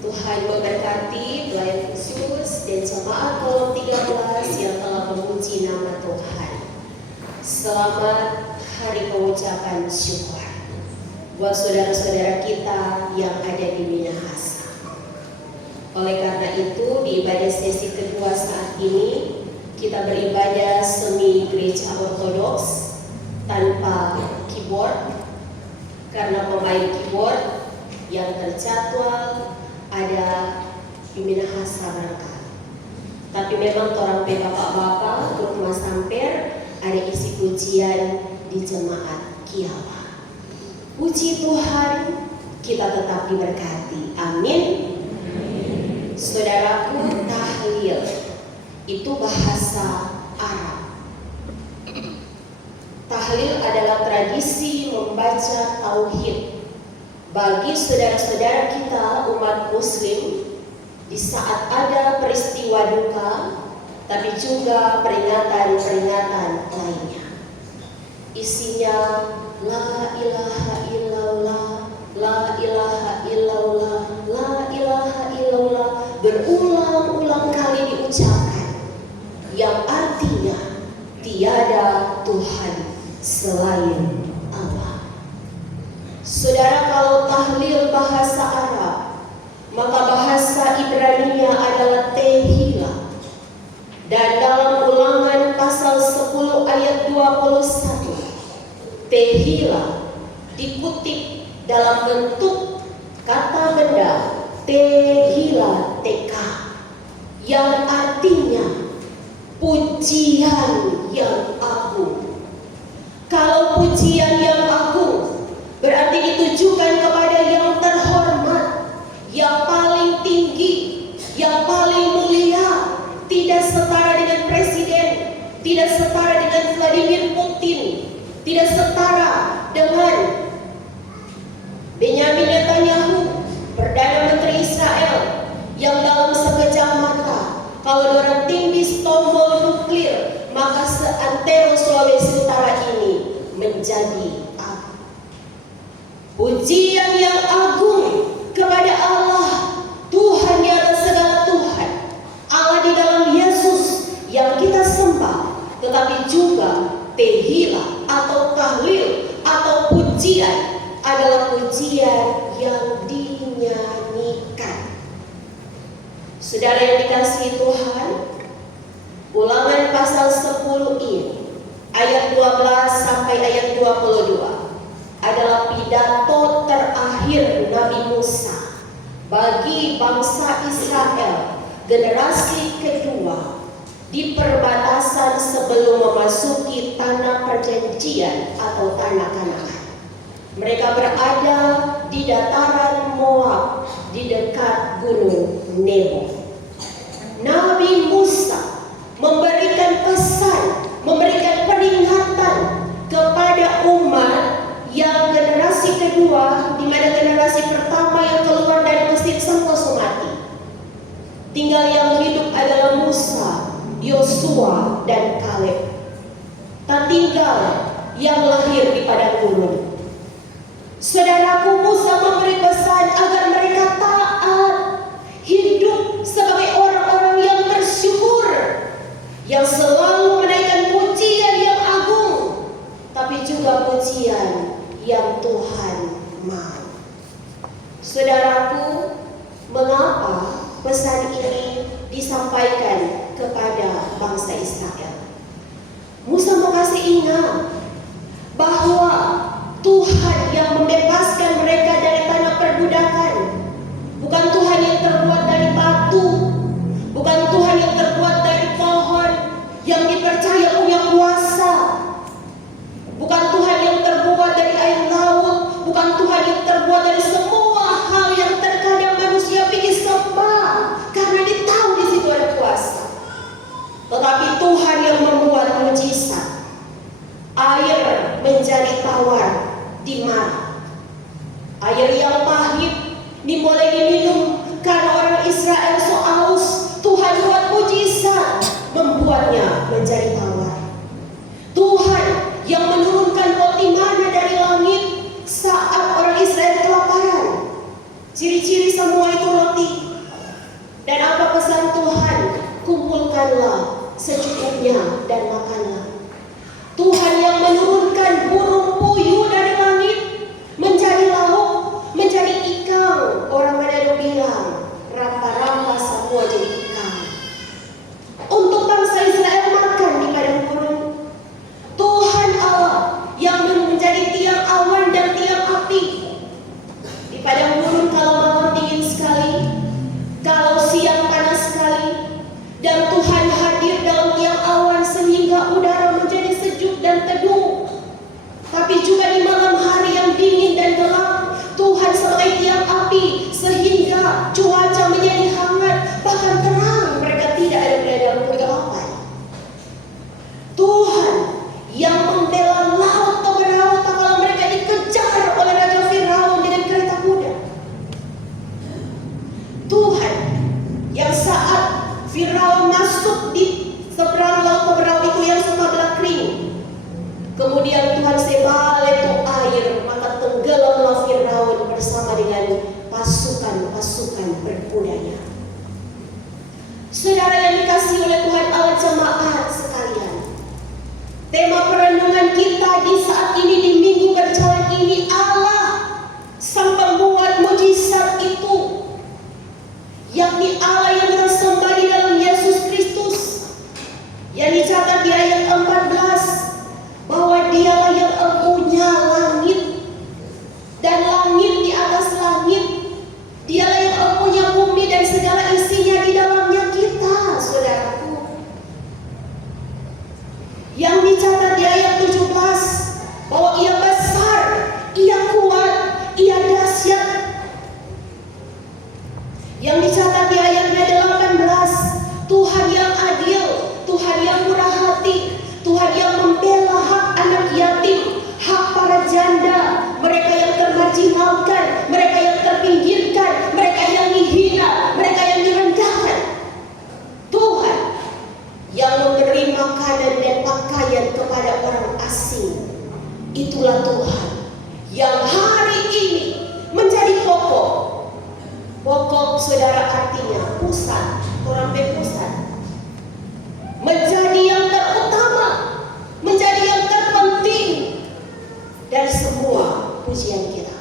Tuhan memberkati pelayan khusus dan jemaat kolom 13 yang telah memuji nama Tuhan. Selamat hari pengucapan syukur buat saudara-saudara kita yang ada di Minahasa. Oleh karena itu, di ibadah sesi kedua saat ini, kita beribadah semi gereja ortodoks tanpa keyboard, karena pemain keyboard yang terjadwal ada di Minahasa barangkali. Tapi memang orang bapak-bapak grup Mas Amper ada isi pujian di jemaat Kiawa. Puji Tuhan, kita tetap diberkati. Amin. Saudaraku, tahlil itu bahasa Arab. Tahlil adalah tradisi membaca tauhid bagi saudara-saudara kita umat muslim di saat ada peristiwa duka, tapi juga peringatan-peringatan lainnya. Isinya la ilaha illallah, la ilaha illallah, la ilaha illallah, berulang-ulang kali diucapkan, yang artinya tiada Tuhan selain Allah. Saudara, kalau tahlil bahasa Arab, maka bahasa Ibraninya adalah tehila. Dan dalam Ulangan pasal 10 ayat 21, tehila dikutip dalam bentuk kata benda tehila teka, yang artinya pujian yang agung. Kalau pujian yang agung berarti ditujukan kepada yang terhormat, yang paling tinggi, yang paling mulia, tidak setara dengan presiden, tidak setara dengan Vladimir Putin, tidak setara dengan Benyamin Netanyahu, Perdana Menteri Israel, yang dalam sekejap mata kalau orang tindis tombol nuklir, maka seantero Sulawesi Utara ini menjadi api. Pujian yang agung kepada Allah, Tuhan di atas segala Tuhan, Allah di dalam Yesus yang kita sembah, tetapi juga tehila atau tahlil atau pujian adalah pujian yang dinyanyikan. Saudara yang dikasihi Tuhan, Ulangan pasal 10 ini ayat 12 sampai ayat 22 adalah pidato terakhir Nabi Musa bagi bangsa Israel generasi kedua di perbatasan sebelum memasuki tanah perjanjian atau tanah Kanaan. Mereka berada di dataran Moab di dekat gunung Nebo. Nabi Musa memberikan pesan, memberikan peringatan kepada umat yang generasi kedua, di mana generasi pertama yang keluar dari Mesir sangkos mati. Tinggal yang hidup adalah Musa, Yosua, dan Kaleb. Tak tinggal yang lahir di padang gurun. Saudaraku, Musa memberi pesan agar mereka taat, hidup sebagai orang-orang yang bersyukur, yang selalu menaikkan pujian yang agung, tapi juga pujian yang Tuhan mau. Saudaraku, mengapa pesan ini disampaikan kepada bangsa Israel? Musa mau kasih ingat bahwa Tuhan yang membebaskan mereka dari tanah perbudakan bukan Tuhan yang terbuat dari batu, bukan Tuhan yang terbuat dari pohon yang dipercaya punya kuasa, bukan Tuhan yang terbuat dari air laut, bukan Tuhan yang terbuat dari semua hal yang terkadang manusia ingin sembah karena dia tahu di situ ada kuasa. Tetapi Tuhan yang membuat mujizat, air menjadi tawar di Mara, air yang pahit boleh diminum karena orang Israel so aus. Tuhan buat mujizat, membuatnya menjadi tawar. Tuhan yang menurunkan roti mana dari langit saat orang Israel kelaparan. Ciri-ciri semua itu roti minyak dan makanan. Tuhan yang menurunkan burung puyuh dari langit menjadi lauk, menjadi ikan. Orang Manado bilang, rampa-rampa semua jadi ikan. Untuk bangsa Israel makan di padang gurun. Tuhan Allah yang menjadi tiang awan dan tiang api. Di padang gurun kalau malam dingin sekali, kalau siang panas sekali, dan Tuhan hadir dalam tiang awan sehingga udara menjadi sejuk dan teduh. Tapi juga di malam hari yang dingin dan gelap, Tuhan sebagai tiang api sehingga cuaca menjadi hangat, bahkan terang, mereka tidak ada berada dalam kegelapan. Tuhan yang membela laut Togarawa kalau mereka dikejar oleh Raja Firaun dengan kereta kuda. Tuhan yang saat Firaun masuk di seberang laut Togarawa itu yang sebelah kering, kemudian Tuhan sebalik itu air, maka tenggelamlah Firaun bersama dengan pasukan-pasukan berkudanya. Saudara yang dikasihi oleh Tuhan Allah jemaat sekalian, tema perenungan kita di saat ini, di minggu berjalan ini, Allah sang pembuat mujizat itu, yakni Allah yang kita sembah di dalam Yesus Kristus, yang dicatat di ayat 14 bahwa Dialah yang empunya langit dan langit di atas langit. Dialah yang empunya bumi dan segala isinya di dalamnya kita, saudaraku. Yang dicatat di ayat 17 bahwa Ia besar, Ia kuat, Ia dahsyat. Yang dicatat di ayatnya 18, Tuhan yang adil, Tuhan yang murah hati, Tuhan yang membela hak anak yatim, hak para janda, mereka yang termarginalkan, mereka yang terpinggirkan, mereka yang dihina, mereka yang direndahkan. Tuhan yang memberi makanan dan pakaian kepada orang asing. Itulah Tuhan yang hari ini menjadi pokok. Pokok, saudara, artinya pusat, orang pusat. Menjadi yang terutama, menjadi yang terpenting dari semua pujian kita.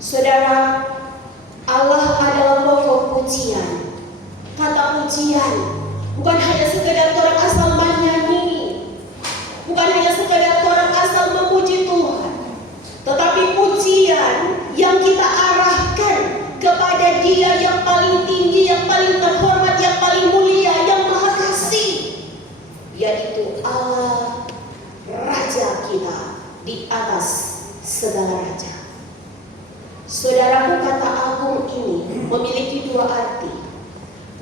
Saudara, Allah adalah pokok pujian. Kata pujian bukan hanya sekedar orang asal menyanyi, bukan hanya sekedar orang asal memuji Tuhan, tetapi pujian yang kita arahkan kepada Dia yang paling tinggi, yang paling terhormat, yang paling mulia, yang maha kasih, yaitu Allah Raja kita di atas segala raja. Saudaraku, kata agung ini memiliki dua arti,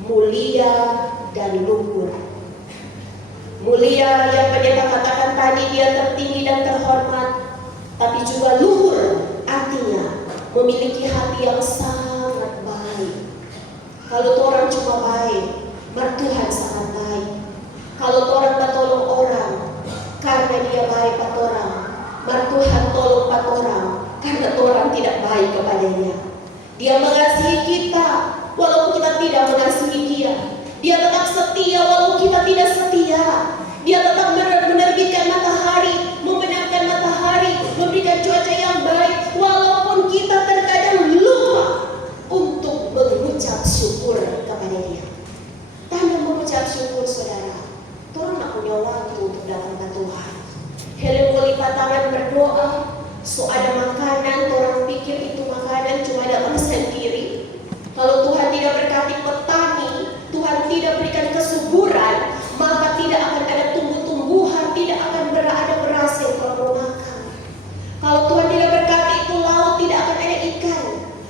mulia dan luhur. Mulia yang pendeta katakan tadi, Dia tertinggi dan terhormat, tapi juga luhur artinya memiliki hati yang sangat baik. Kalau orang cuma baik, Tuhan sangat baik. Kalau orang bertolong orang karena dia baik pada orang, Tuhan tolong pada orang karena orang tidak baik kepadanya. Dia mengasihi kita walaupun kita tidak mengasihi Dia. Dia tetap setia walaupun kita tidak setia. Dia tetap menerbitkan matahari, membenarkan matahari, memberikan cuaca yang baik, walaupun kita terkadang lupa untuk mengucap syukur kepada Dia. Tanda mengucap syukur, saudara, orang tak punya waktu untuk datang ke Tuhan. Helm melipat tangan berdoa, so ada makanan, orang pikir itu makanan cuma datang sendiri. Kalau Tuhan tidak berkati petani, Tuhan tidak berikan kesuburan, maka tidak akan ada tumbuh-tumbuhan, tidak akan ada beras yang perlu makan. Kalau Tuhan tidak berkati itu laut, tidak akan ada ikan.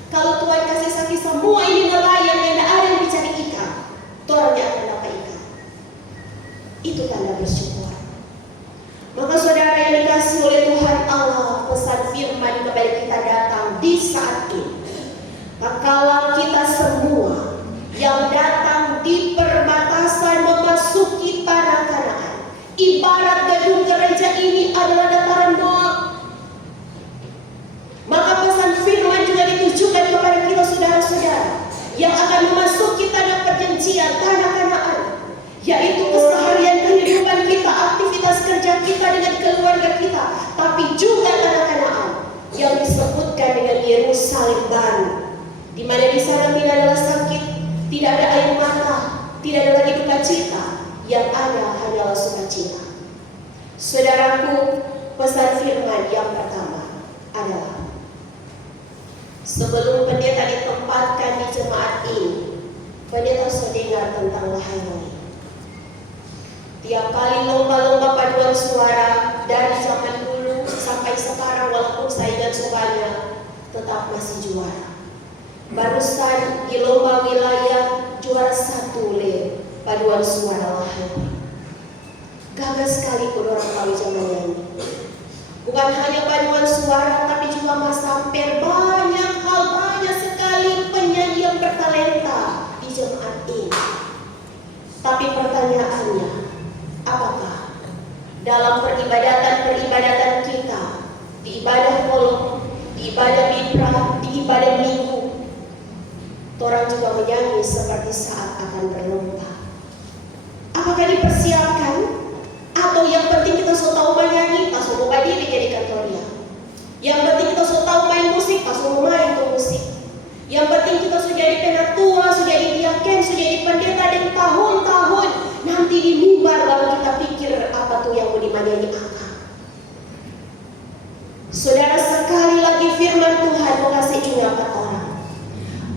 Kalau Tuhan kasih sakit semua ini nelayan yang ada yang mencari ikan, orang yang akan dapat ikan. Itu tanda bersyukur. Maka saudara yang dikasih oleh Tuhan Allah, pesan firman kepada kita datang di saat ini. Maka kita semua yang datang di perbatasan memasuki tanah Kanaan, ibarat gedung gereja ini adalah dataran doa. Maka pesan firman juga ditujukan kepada kita saudara-saudara yang akan memasuki tanah perjanjian, tanah Kanaan, yaitu di mana di sana tidak ada sakit, tidak ada air mata, tidak ada lagi duka cita, yang ada hanyalah sukacita. Saudaraku, pesan firman yang pertama adalah sebelum pendeta ditempatkan di jemaat ini, pendeta sudah dengar tentang lahai-lahai. Tiap kali lomba-lomba paduan suara dari zaman dulu sampai sekarang, walaupun saingan banyak, tetap masih juara. Barusan di lomba wilayah juara 1 oleh paduan suara lahai. Gagah sekali pun orang tahu zamannya ini. Bukan hanya paduan suara, tapi juga Mas Samper, banyak hal, banyak sekali penyanyi yang bertalenta di jemaat ini. Tapi pertanyaannya, apakah dalam peribadatan kita, di ibadah kolom, di ibadah mitra, di ibadah minggu, orang juga menyanyi seperti saat akan berlomba? Apakah dipersiapkan? Atau yang penting kita sudah tahu menyanyi, pas mau berdiri jadi kantoria. Yang penting kita sudah tahu main musik, pas mau main ke musik. Yang penting kita sudah jadi penatua, sudah jadi diaken, sudah jadi pendeta dan tahun-tahun. Nanti di mimbar baru kita pikir apa tuh yang mau dimanyanyi akak. Saudara, sekali lagi firman Tuhan mau kasih ingat orang,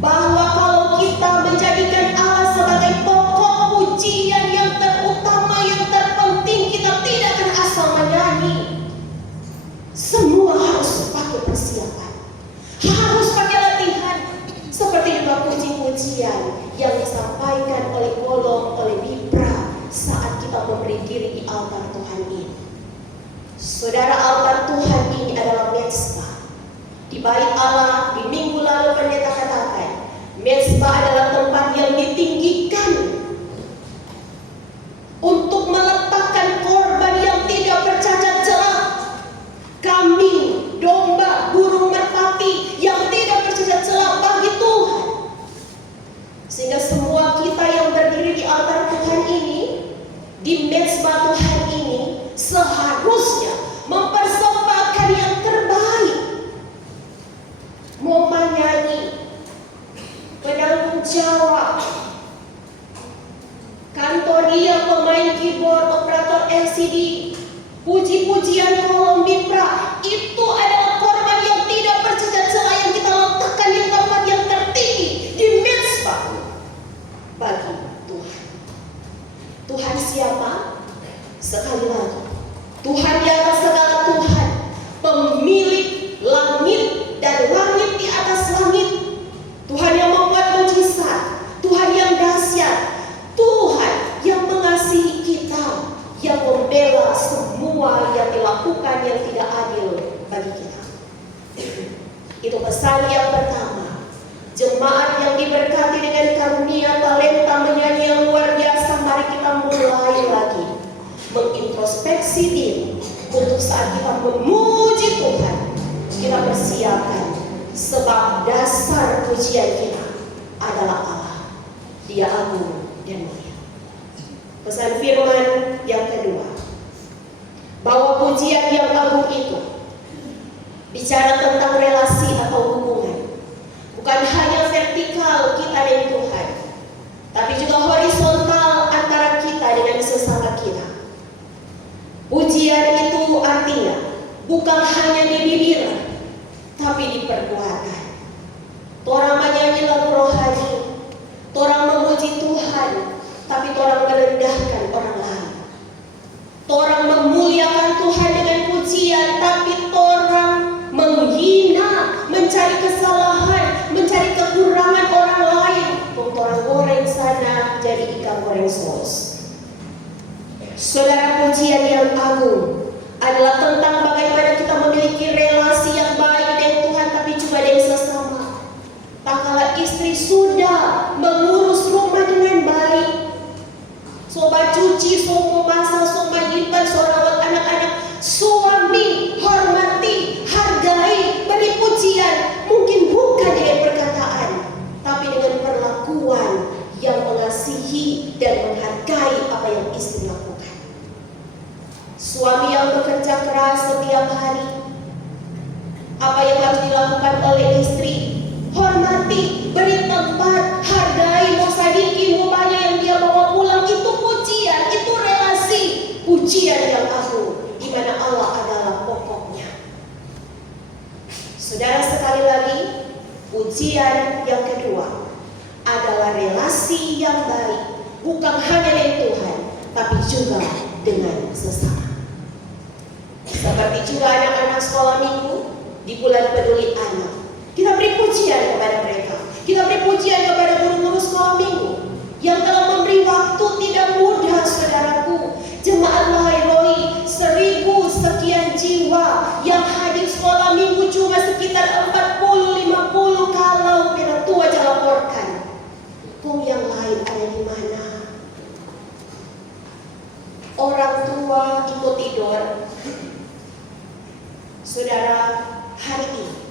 bahwa kalau kita menjadikan Allah sebagai pokok pujian yang terutama, yang terpenting, kita tidak akan asal menyanyi. Semua harus pakai persiapan, harus pakai latihan. Seperti juga puji-pujian yang disampaikan oleh golong, oleh Bipra saat kita memberi diri di altar Tuhan ini. Saudara, altar Tuhan ini adalah mezbah. Di bait Allah, di minggu lalu pendeta katakan, mezbah adalah tempat yang ditinggikan untuk meletakkan korban yang tidak bercacat celah, kambing, domba, burung merpati yang tidak bercacat celah bagi Tuhan. Sehingga semua kita yang berdiri di altar Tuhan ini, di mezbah Tuhan ini, seharusnya mempersembahkan yang terbaik. Mau menyanyi, penanggung jawab, kantoria, pemain keyboard, operator LCD, puji-pujian kolom Bipra, itu adalah korban yang tidak bercacat celah yang kita letakkan di tempat yang tertinggi, di mezbah bagi Tuhan. Tuhan siapa? Sekali lagi, Tuhan di atas segala Tuhan, pemilik langit dan langit di atas langit, Tuhan yang membuat mujizat, Tuhan yang dahsyat, Tuhan yang mengasihi kita, yang membela semua yang dilakukan yang tidak adil bagi kita. Itu pesan yang pertama. Jemaat yang diberkati dengan karunia talenta menyanyi yang luar biasa, mari kita mulai lagi mengintrospeksi diri untuk saat kita memuji Tuhan, kita persiapkan, sebab dasar pujian kita adalah Allah. Dia agung dan mulia. Pesan firman yang kedua, bahwa pujian yang agung itu bicara tentang relasi atau hubungan, bukan hanya vertikal kita dan Tuhan, tapi juga horizontal antara kita dengan sesama kita. Pujian itu artinya bukan hanya di bibir, tapi di perbuatan. Orang menyanyi lagu rohani, orang memuji Tuhan, tapi orang merendahkan orang lain. Orang memuliakan Tuhan dengan pujian, tapi orang menghina, mencari kesalahan, mencari kekurangan orang lain. Orang goreng sana jadi ikan goreng sos. Saudara, pujian yang agung adalah tentang bagaimana kita memiliki relasi yang baik dengan Tuhan, tapi juga dengan sesama. Tak kala istri sudah mengurus rumah dengan baik, sobat cuci, sobat masak, sobat nyimpan, sobat anak-anak, suami hormati, hargai, beri pujian, mungkin bukan dengan perkataan, tapi dengan perlakuan yang mengasihi dan menghargai apa yang istri lakukan. Suami yang bekerja keras setiap hari, apa yang harus dilakukan oleh istri, hormati. berkati, beri tempat, hargai, mau sedikit, mau banyak yang dia bawa pulang. Itu pujian, itu relasi. Pujian yang agung, di mana Allah adalah pokoknya. Saudara, sekali lagi, pujian yang kedua adalah relasi yang baik, bukan hanya dengan Tuhan, tapi juga dengan sesama. Seperti juga anak-anak sekolah minggu di bulan peduli anak, kita beri pujian kepada mereka. Kita beri pujian kepada guru-guru sekolah minggu yang telah memberi waktu tidak mudah, saudaraku. Jemaat Lairoi 1000 sekian jiwa yang hadir sekolah minggu cuma sekitar 40-50 kalau Pena Tua aja laporkan. Kau yang lain ada di mana? Orang tua ikut tidur. Saudara, hari ini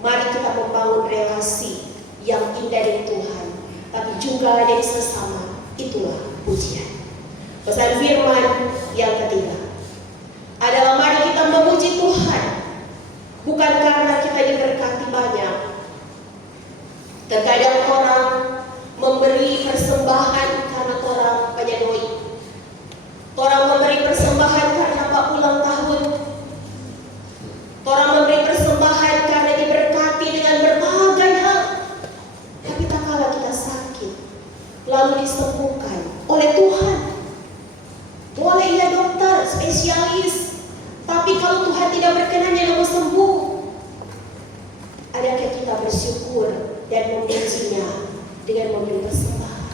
mari kita membangun relasi yang indah dengan Tuhan, tapi juga dengan sesama. Itulah pujian. Pesan firman yang ketiga adalah mari kita memuji Tuhan, bukan karena kita diberkati banyak. Terkadang orang memberi persembahan karena orang banyak doi. Orang memberi persembahan karena Pak ulang tahun. Orang memberi persembahan karena diberkati dengan berbagai hal. Tapi tak kala kita sakit, lalu disembuhkan oleh Tuhan, boleh ya dokter, spesialis. Tapi kalau Tuhan tidak berkenan yang mau sembuh, adakah kita bersyukur dan memujinya dengan memberi persembahan?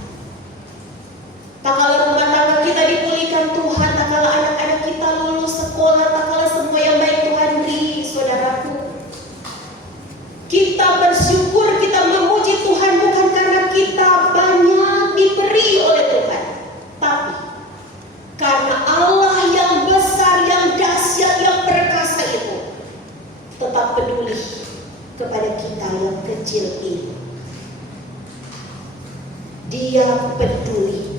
Tak kala rumah tangga kita dipulihkan Tuhan, tak kala anak-anak kita lulus sekolah, tak kala semua yang baik Tuhan beri, saudaraku, kita bersyukur, kita memuji Tuhan bukan karena kita banyak diberi oleh Tuhan, tapi karena Allah yang besar, yang dahsyat, yang perkasa itu tetap peduli kepada kita yang kecil ini. Dia peduli.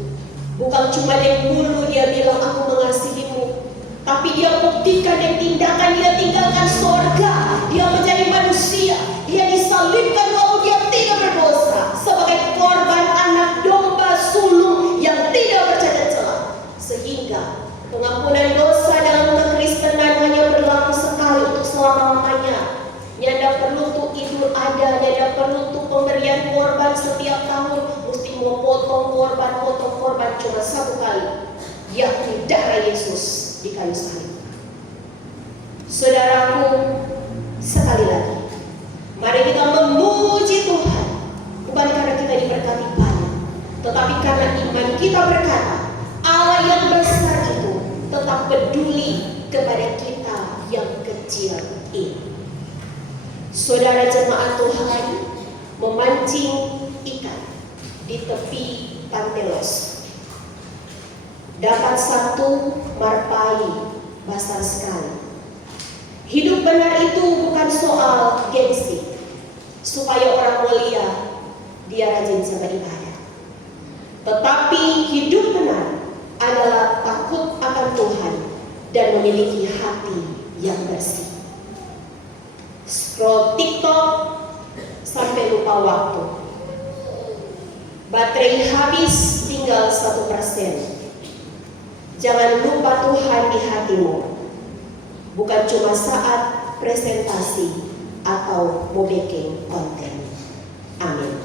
Bukan cuma dengan mulut dia bilang aku mengasihimu, tapi dia buktikan dengan tindakan. Dia tinggalkan surga, dia menjadi manusia, dia disalibkan walau dia tidak berdosa sebagai korban anak domba sulung yang tidak bercacat celah. Sehingga pengampunan dosa dalam kekristenan hanya berlaku sekali untuk selama-lamanya. Nyanda perlu tuh idul ada, nyanda perlu tuh pemberian korban setiap tahun. Mesti mau potong korban cuma satu kali, yakni darah Yesus di kayu salib. Saudaraku, sekali lagi, mari kita memuji Tuhan, bukan karena kita diberkati banyak, tetapi karena iman kita berkata, Allah yang besar itu tetap peduli kepada kita yang kecil ini. Saudara jemaat Tuhan memancing ikan di tepi Pantai Los, dapat satu marpai besar sekali. Hidup benar itu bukan soal gengsi, supaya orang mulia dia rajin beribadah, tetapi hidup benar adalah takut akan Tuhan dan memiliki hati yang bersih. Scroll TikTok sampai lupa waktu, baterai habis tinggal 1%. Jangan lupa Tuhan di hatimu, bukan cuma saat presentasi atau mau bikin konten. Amin.